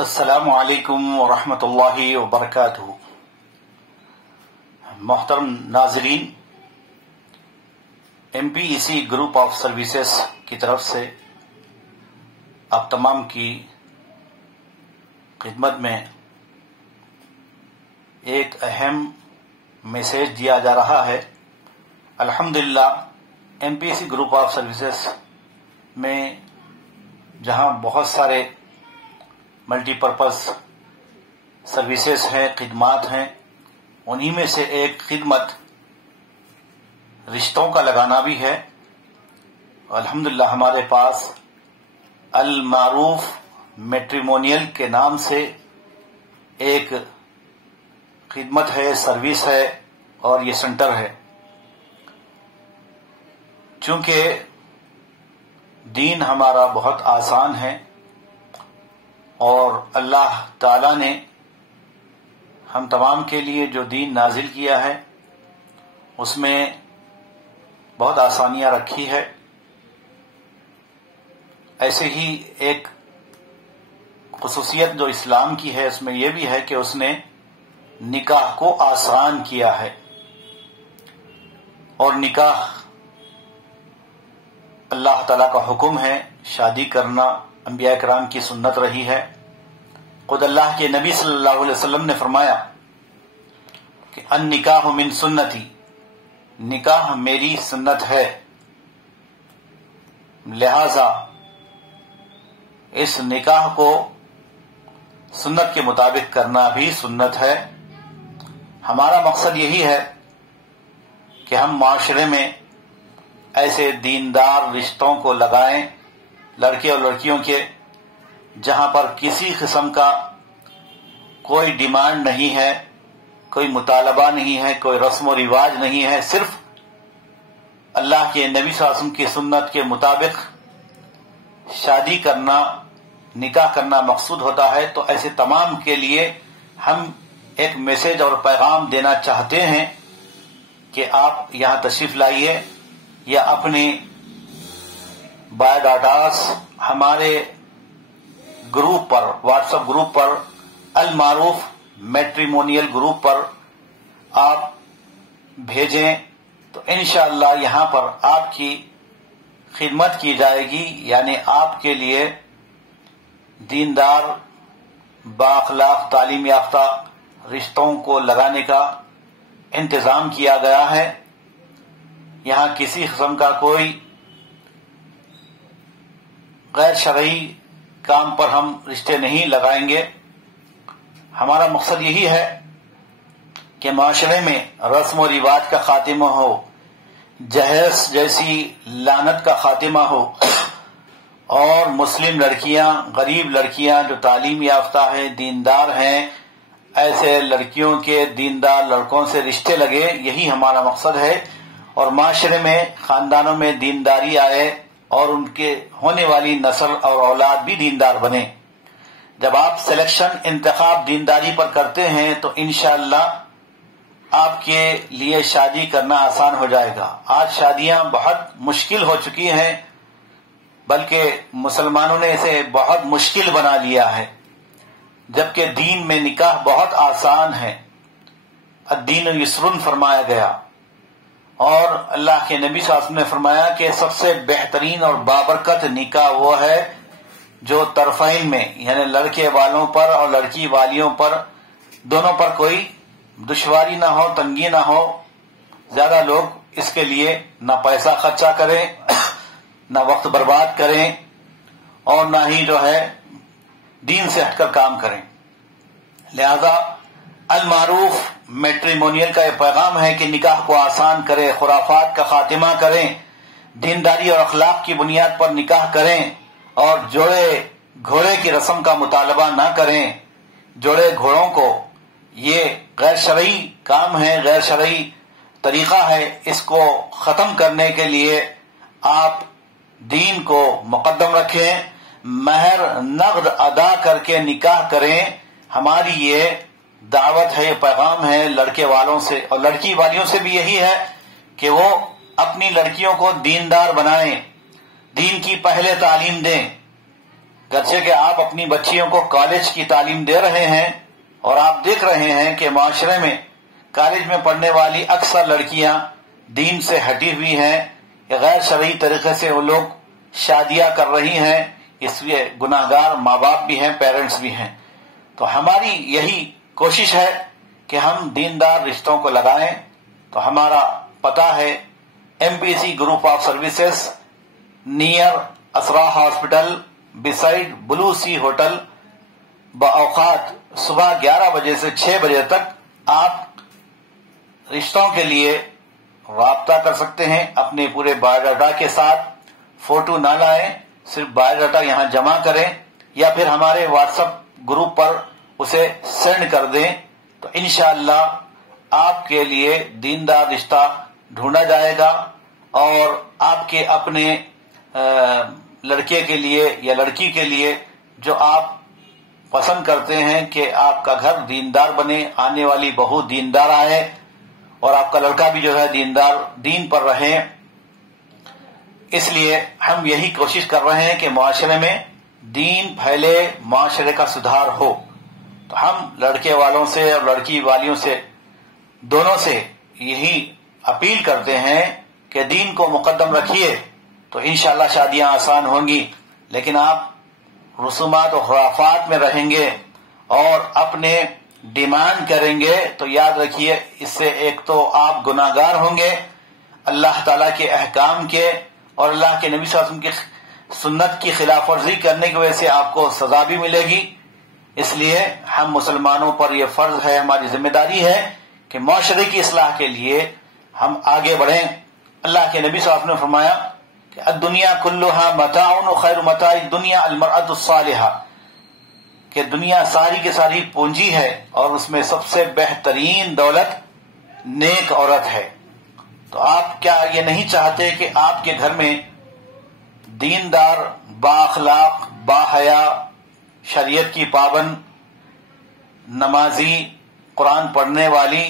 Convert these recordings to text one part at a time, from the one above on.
السلام علیکم ورحمۃ اللہ وبرکاتہ۔ محترم ناظرین، MPEC گروپ آف سروسز کی طرف سے آپ تمام کی خدمت میں ایک اہم میسیج دیا جا رہا ہے۔ الحمدللہ MPEC گروپ آف سروسز میں جہاں بہت سارے ملٹی پرپز سروسز ہیں، خدمات ہیں، انہی میں سے ایک خدمت رشتوں کا لگانا بھی ہے۔ الحمدللہ ہمارے پاس المعروف میٹریمونیل کے نام سے ایک خدمت ہے، سروس ہے اور یہ سینٹر ہے۔ چونکہ دین ہمارا بہت آسان ہے اور اللہ تعالی نے ہم تمام کے لیے جو دین نازل کیا ہے اس میں بہت آسانیاں رکھی ہے۔ ایسے ہی ایک خصوصیت جو اسلام کی ہے اس میں یہ بھی ہے کہ اس نے نکاح کو آسان کیا ہے، اور نکاح اللہ تعالیٰ کا حکم ہے، شادی کرنا انبیاء کرام کی سنت رہی ہے۔ خود اللہ کے نبی صلی اللہ علیہ وسلم نے فرمایا کہ النکاح من سنتی، نکاح میری سنت ہے، لہذا اس نکاح کو سنت کے مطابق کرنا بھی سنت ہے۔ ہمارا مقصد یہی ہے کہ ہم معاشرے میں ایسے دیندار رشتوں کو لگائیں، لڑکے اور لڑکیوں کے، جہاں پر کسی قسم کا کوئی ڈیمانڈ نہیں ہے، کوئی مطالبہ نہیں ہے، کوئی رسم و رواج نہیں ہے، صرف اللہ کے نبی صلی اللہ علیہ وسلم کی سنت کے مطابق شادی کرنا، نکاح کرنا مقصود ہوتا ہے۔ تو ایسے تمام کے لیے ہم ایک میسج اور پیغام دینا چاہتے ہیں کہ آپ یہاں تشریف لائیے یا اپنی بایو ڈاٹاز ہمارے گروپ پر، واٹس ایپ گروپ پر، المعروف میٹریمونیل گروپ پر آپ بھیجیں، تو انشاءاللہ یہاں پر آپ کی خدمت کی جائے گی، یعنی آپ کے لیے دیندار، بااخلاق، تعلیم یافتہ رشتوں کو لگانے کا انتظام کیا گیا ہے۔ یہاں کسی قسم کا کوئی غیر شرعی کام پر ہم رشتے نہیں لگائیں گے۔ ہمارا مقصد یہی ہے کہ معاشرے میں رسم و رواج کا خاتمہ ہو، جہیز جیسی لعنت کا خاتمہ ہو، اور مسلم لڑکیاں، غریب لڑکیاں جو تعلیم یافتہ ہیں، دیندار ہیں، ایسے لڑکیوں کے دیندار لڑکوں سے رشتے لگے، یہی ہمارا مقصد ہے، اور معاشرے میں، خاندانوں میں دینداری آئے اور ان کے ہونے والی نسل اور اولاد بھی دیندار بنے۔ جب آپ سلیکشن، انتخاب دینداری پر کرتے ہیں تو انشاءاللہ آپ کے لیے شادی کرنا آسان ہو جائے گا۔ آج شادیاں بہت مشکل ہو چکی ہیں، بلکہ مسلمانوں نے اسے بہت مشکل بنا لیا ہے، جبکہ دین میں نکاح بہت آسان ہے۔ الدین یسر فرمایا گیا، اور اللہ کے نبی صلی اللہ علیہ وسلم نے فرمایا کہ سب سے بہترین اور بابرکت نکاح وہ ہے جو طرفین میں، یعنی لڑکے والوں پر اور لڑکی والیوں پر، دونوں پر کوئی دشواری نہ ہو، تنگی نہ ہو، زیادہ لوگ اس کے لیے نہ پیسہ خرچہ کریں، نہ وقت برباد کریں، اور نہ ہی جو ہے دین سے ہٹ کر کام کریں۔ لہذا المعروف میٹریمونیل کا یہ پیغام ہے کہ نکاح کو آسان کریں، خرافات کا خاتمہ کریں، دینداری اور اخلاق کی بنیاد پر نکاح کریں، اور جوڑے گھوڑے کی رسم کا مطالبہ نہ کریں۔ جوڑے گھوڑوں کو، یہ غیر شرعی کام ہے، غیر شرعی طریقہ ہے، اس کو ختم کرنے کے لیے آپ دین کو مقدم رکھیں، مہر نقد ادا کر کے نکاح کریں۔ ہماری یہ دعوت ہے، یہ پیغام ہے لڑکے والوں سے، اور لڑکی والیوں سے بھی یہی ہے کہ وہ اپنی لڑکیوں کو دیندار بنائیں، دین کی پہلے تعلیم دیں، گرچہ کہ آپ اپنی بچیوں کو کالج کی تعلیم دے رہے ہیں اور آپ دیکھ رہے ہیں کہ معاشرے میں کالج میں پڑھنے والی اکثر لڑکیاں دین سے ہٹی ہوئی ہیں یا غیر شرعی طریقے سے وہ لوگ شادیاں کر رہی ہیں، اس لیے گناہگار ماں باپ بھی ہیں، پیرنٹس بھی ہیں۔ تو ہماری یہی کوشش ہے کہ ہم دیندار رشتوں کو لگائیں۔ تو ہمارا پتہ ہے MPC group of services, near Asra hospital, beside blue sea hotel, باوقات صبح 11 بجے سے 6 بجے تک آپ رشتوں کے لیے رابطہ کر سکتے ہیں۔ اپنے پورے بایو ڈاٹا کے ساتھ، فوٹو نہ لائیں، صرف بایو ڈاٹا یہاں جمع کریں یا پھر ہمارے واٹس ایپ گروپ پر اسے سینڈ کر دیں، تو انشاءاللہ آپ کے لیے دیندار رشتہ ڈھونڈا جائے گا اور آپ کے اپنے لڑکے کے لیے یا لڑکی کے لیے جو آپ پسند کرتے ہیں کہ آپ کا گھر دیندار بنے، آنے والی بہو دیندار آئے اور آپ کا لڑکا بھی جو ہے دیندار، دین پر رہے۔ اس لیے ہم یہی کوشش کر رہے ہیں کہ معاشرے میں دین پھیلے، معاشرے کا سدھار ہو۔ تو ہم لڑکے والوں سے اور لڑکی والیوں سے دونوں سے یہی اپیل کرتے ہیں کہ دین کو مقدم رکھیے تو انشاءاللہ شادیاں آسان ہوں گی، لیکن آپ رسومات و خرافات میں رہیں گے اور اپنے ڈیمانڈ کریں گے تو یاد رکھیے اس سے ایک تو آپ گناہگار ہوں گے اللہ تعالیٰ کے احکام کے، اور اللہ کے نبی صلی اللہ علیہ وسلم کی سنت کی خلاف ورزی کرنے کی وجہ سے آپ کو سزا بھی ملے گی۔ اس لیے ہم مسلمانوں پر یہ فرض ہے، ہماری ذمہ داری ہے کہ معاشرے کی اصلاح کے لیے ہم آگے بڑھیں۔ اللہ کے نبی صلی اللہ علیہ وسلم نے فرمایا کہ الدنیا کلها متاع وخیر متاع الدنیا المرأة الصالحہ، کہ دنیا ساری کی ساری پونجی ہے اور اس میں سب سے بہترین دولت نیک عورت ہے۔ تو آپ کیا یہ نہیں چاہتے کہ آپ کے گھر میں دیندار، با اخلاق، با حیا، شریعت کی پابند، نمازی، قرآن پڑھنے والی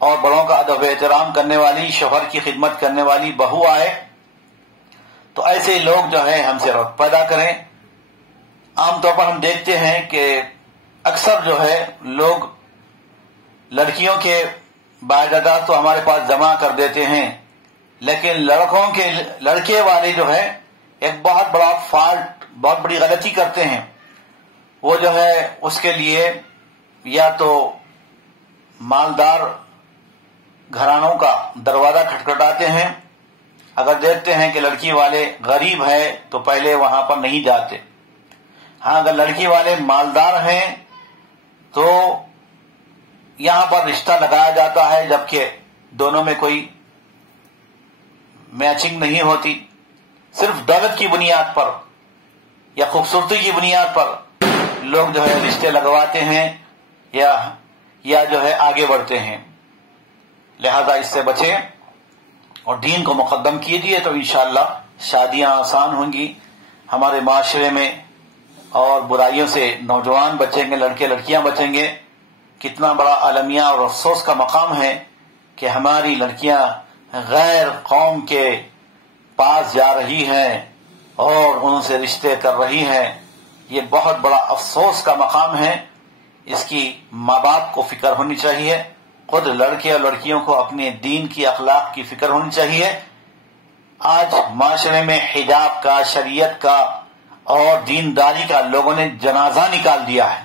اور بڑوں کا ادب و احترام کرنے والی، شوہر کی خدمت کرنے والی بہو آئے؟ تو ایسے لوگ جو ہے ہم سے ربط پیدا کریں۔ عام طور پر ہم دیکھتے ہیں کہ اکثر جو ہے لوگ لڑکیوں کے بایو ڈاٹا تو ہمارے پاس جمع کر دیتے ہیں، لیکن لڑکے والے جو ہے ایک بہت بڑا فالٹ، بہت بڑی غلطی کرتے ہیں۔ وہ جو ہے اس کے لیے یا تو مالدار گھرانوں کا دروازہ کھٹکھٹاتے ہیں، اگر دیکھتے ہیں کہ لڑکی والے غریب ہے تو پہلے وہاں پر نہیں جاتے۔ ہاں اگر لڑکی والے مالدار ہیں تو یہاں پر رشتہ لگایا جاتا ہے، جبکہ دونوں میں کوئی میچنگ نہیں ہوتی، صرف دولت کی بنیاد پر یا خوبصورتی کی بنیاد پر لوگ جو ہے رشتے لگواتے ہیں یا جو ہے آگے بڑھتے ہیں۔ لہذا اس سے بچیں اور دین کو مقدم کیجیے تو انشاءاللہ شادیاں آسان ہوں گی ہمارے معاشرے میں، اور برائیوں سے نوجوان بچیں گے، لڑکے لڑکیاں بچیں گے۔ کتنا بڑا المیہ اور افسوس کا مقام ہے کہ ہماری لڑکیاں غیر قوم کے پاس جا رہی ہیں اور ان سے رشتے کر رہی ہیں۔ یہ بہت بڑا افسوس کا مقام ہے، اس کی ماں باپ کو فکر ہونی چاہیے، خود لڑکے اور لڑکیوں کو اپنے دین کی اخلاق کی فکر ہونی چاہیے۔ آج معاشرے میں حجاب کا، شریعت کا اور دینداری کا لوگوں نے جنازہ نکال دیا ہے۔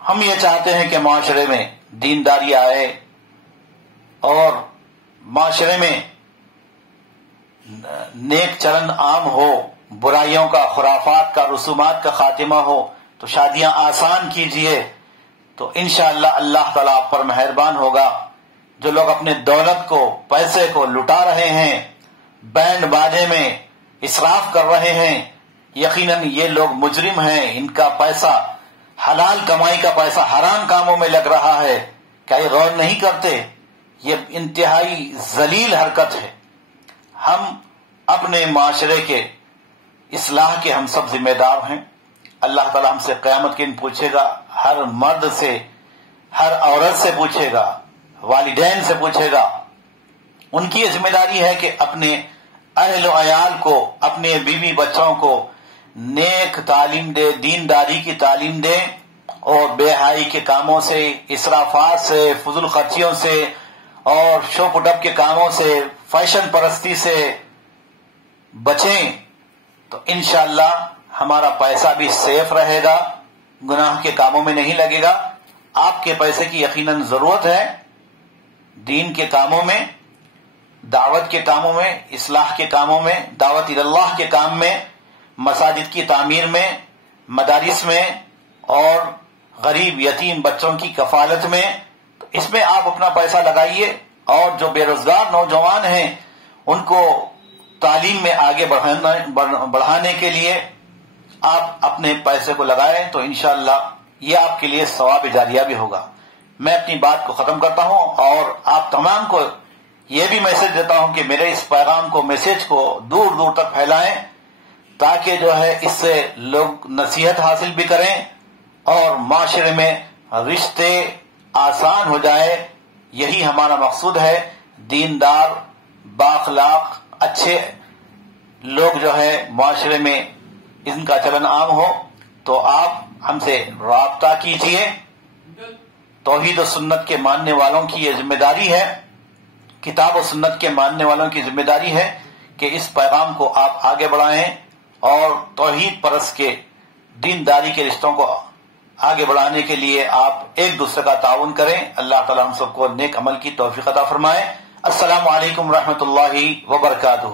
ہم یہ چاہتے ہیں کہ معاشرے میں دینداری آئے اور معاشرے میں نیک چلن عام ہو، برائیوں کا، خرافات کا، رسومات کا خاتمہ ہو، تو شادیاں آسان کیجیے تو انشاءاللہ اللہ تعالیٰ آپ پر مہربان ہوگا۔ جو لوگ اپنے دولت کو، پیسے کو لٹا رہے ہیں، بینڈ باجے میں اسراف کر رہے ہیں، یقیناً یہ لوگ مجرم ہیں، ان کا پیسہ، حلال کمائی کا پیسہ حرام کاموں میں لگ رہا ہے۔ کیا یہ غور نہیں کرتے؟ یہ انتہائی ذلیل حرکت ہے۔ ہم اپنے معاشرے کے اصلاح کے ہم سب ذمہ دار ہیں۔ اللہ تعالیٰ ہم سے قیامت کے دن پوچھے گا، ہر مرد سے، ہر عورت سے پوچھے گا، والدین سے پوچھے گا۔ ان کی یہ ذمہ داری ہے کہ اپنے اہل و عیال کو، اپنے بیوی بچوں کو نیک تعلیم دے، دینداری کی تعلیم دے، اور بے حیائی کے کاموں سے، اسرافات سے، فضول خرچیوں سے اور شوق و ڈب کے کاموں سے، فیشن پرستی سے بچیں، تو انشاءاللہ ہمارا پیسہ بھی سیف رہے گا، گناہ کے کاموں میں نہیں لگے گا۔ آپ کے پیسے کی یقیناً ضرورت ہے دین کے کاموں میں، دعوت کے کاموں میں، اصلاح کے کاموں میں، دعوت اللہ کے کام میں، مساجد کی تعمیر میں، مدارس میں، اور غریب یتیم بچوں کی کفالت میں۔ اس میں آپ اپنا پیسہ لگائیے، اور جو بے روزگار نوجوان ہیں ان کو تعلیم میں آگے بڑھانے کے لیے آپ اپنے پیسے کو لگائیں، تو انشاءاللہ یہ آپ کے لیے ثواب جاریہ بھی ہوگا۔ میں اپنی بات کو ختم کرتا ہوں، اور آپ تمام کو یہ بھی میسج دیتا ہوں کہ میرے اس پیغام کو، میسج کو دور دور تک پھیلائیں، تاکہ جو ہے اس سے لوگ نصیحت حاصل بھی کریں اور معاشرے میں رشتے آسان ہو جائے۔ یہی ہمارا مقصود ہے، دیندار، بااخلاق، اچھے لوگ جو ہے معاشرے میں ان کا چلن عام ہو۔ تو آپ ہم سے رابطہ کیجیے۔ توحید و سنت کے ماننے والوں کی یہ ذمہ داری ہے، کتاب و سنت کے ماننے والوں کی ذمہ داری ہے کہ اس پیغام کو آپ آگے بڑھائیں، اور توحید پرست کے، دینداری کے رشتوں کو آگے بڑھانے کے لیے آپ ایک دوسرے کا تعاون کریں۔ اللہ تعالی ہم سب کو نیک عمل کی توفیق عطا فرمائے۔ السلام علیکم ورحمۃ اللہ وبرکاتہ۔